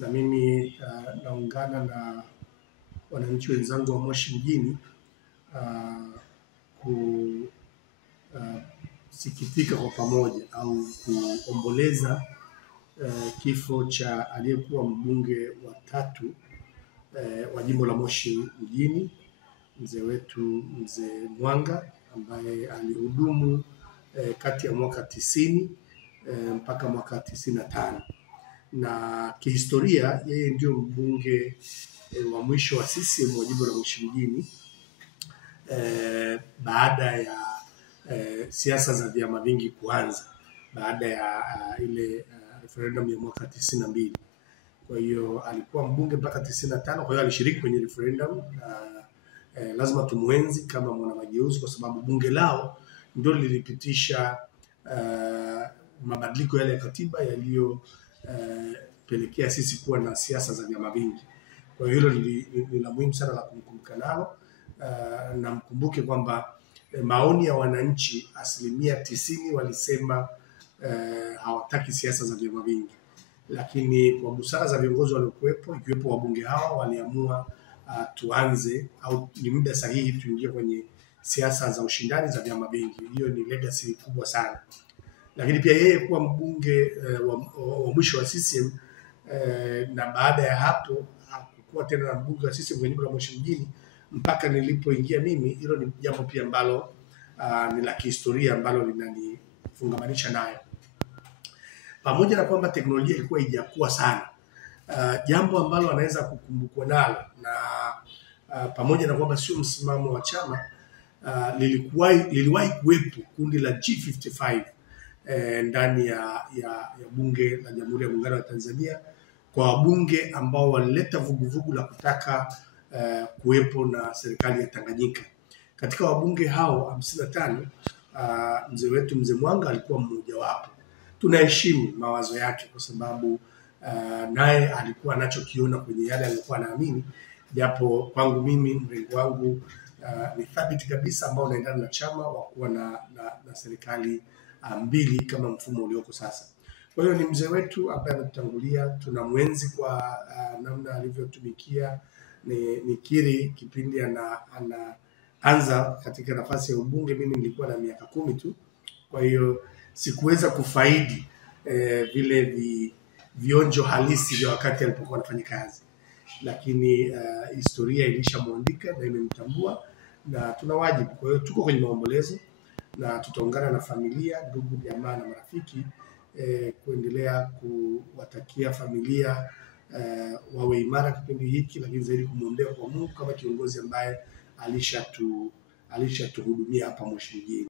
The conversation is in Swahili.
na mimi naungana na wananchi wenzangu wa Moshi mjini kusikitika kwa pamoja au kuomboleza kifo cha aliyekuwa mbunge wa tatu wa jimbo la Moshi mjini, mzee wetu Mzee Mwanga, ambaye alihudumu kati ya mwaka 90 mpaka mwaka 95, na kihistoria yeye ndio mbunge wa mwisho wa CCM wa jimbo la Moshi mjini baada ya siasa za vyama vingi kuanza baada ya ile referendum ya mwaka 92. Kwa hiyo alikuwa mbunge mpaka 95, kwa hiyo alishiriki kwenye referendum. Lazima tumuenzi kama mwana mageuzi, kwa sababu bunge lao ndio lilipitisha mabadiliko yale ya katiba yaliyopelekea sisi kuwa na siasa za vyama vingi. Kwa hiyo hilo ni la muhimu sana la kumkumbuka nalo, na mkumbuke kwamba maoni ya wananchi 90% walisema hawataki siasa za vyama vingi, lakini kwa busara za viongozi waliokuwepo, ikiwepo wabunge hawa, waliamua tuanze au ni muda sahihi tuingie kwenye siasa za ushindani za vyama vingi. Hiyo ni legacy kubwa sana. Lakini pia yeye kuwa mbunge wa mwisho wa CCM, na baada ya hapo hakuwa tena na mbunge wa CCM kwenye jimbo la Moshi mjini mpaka nilipoingia mimi. Hilo ni jambo pia ambalo ni la kihistoria ambalo linanifungamanisha nayo. Pamoja na kwamba teknolojia ilikuwa haijakuwa sana, jambo ambalo anaweza kukumbukwa nalo, na pamoja na kwamba sio msimamo wa chama, liliwahi kuwepo kundi la G55 ndani ya bunge la Jamhuri ya Muungano wa Tanzania, kwa wabunge ambao walileta vuguvugu la kutaka kuwepo na serikali ya Tanganyika. Katika wabunge hao 55, mzee wetu Mzee Mwanga alikuwa mmoja wapo. Tunaheshimu mawazo yake kwa sababu naye alikuwa anachokiona kwenye yale aliyokuwa anaamini, japo kwangu mimi mrengo wangu ni thabiti kabisa, ambao unaendana na chama wa kuwa na serikali mbili kama mfumo ulioko sasa. Kwa hiyo ni mzee wetu ambaye ametutangulia, tunamwenzi kwa namna alivyotumikia. Nikiri kipindi anaanza katika nafasi ya ubunge, mimi nilikuwa na miaka 10 tu, kwa hiyo sikuweza kufaidi vile vionjo halisi vya wakati alipokuwa anafanya kazi, lakini historia ilishamwandika na imemtambua, na tuna wajibu. Kwa hiyo tuko kwenye maombolezo na tutaungana na familia, ndugu, jamaa na marafiki kuendelea kuwatakia familia wawe imara kipindi hiki, lakini zaidi kumwombea kwa Mungu kama kiongozi ambaye alishatuhudumia hapa Moshi mjini.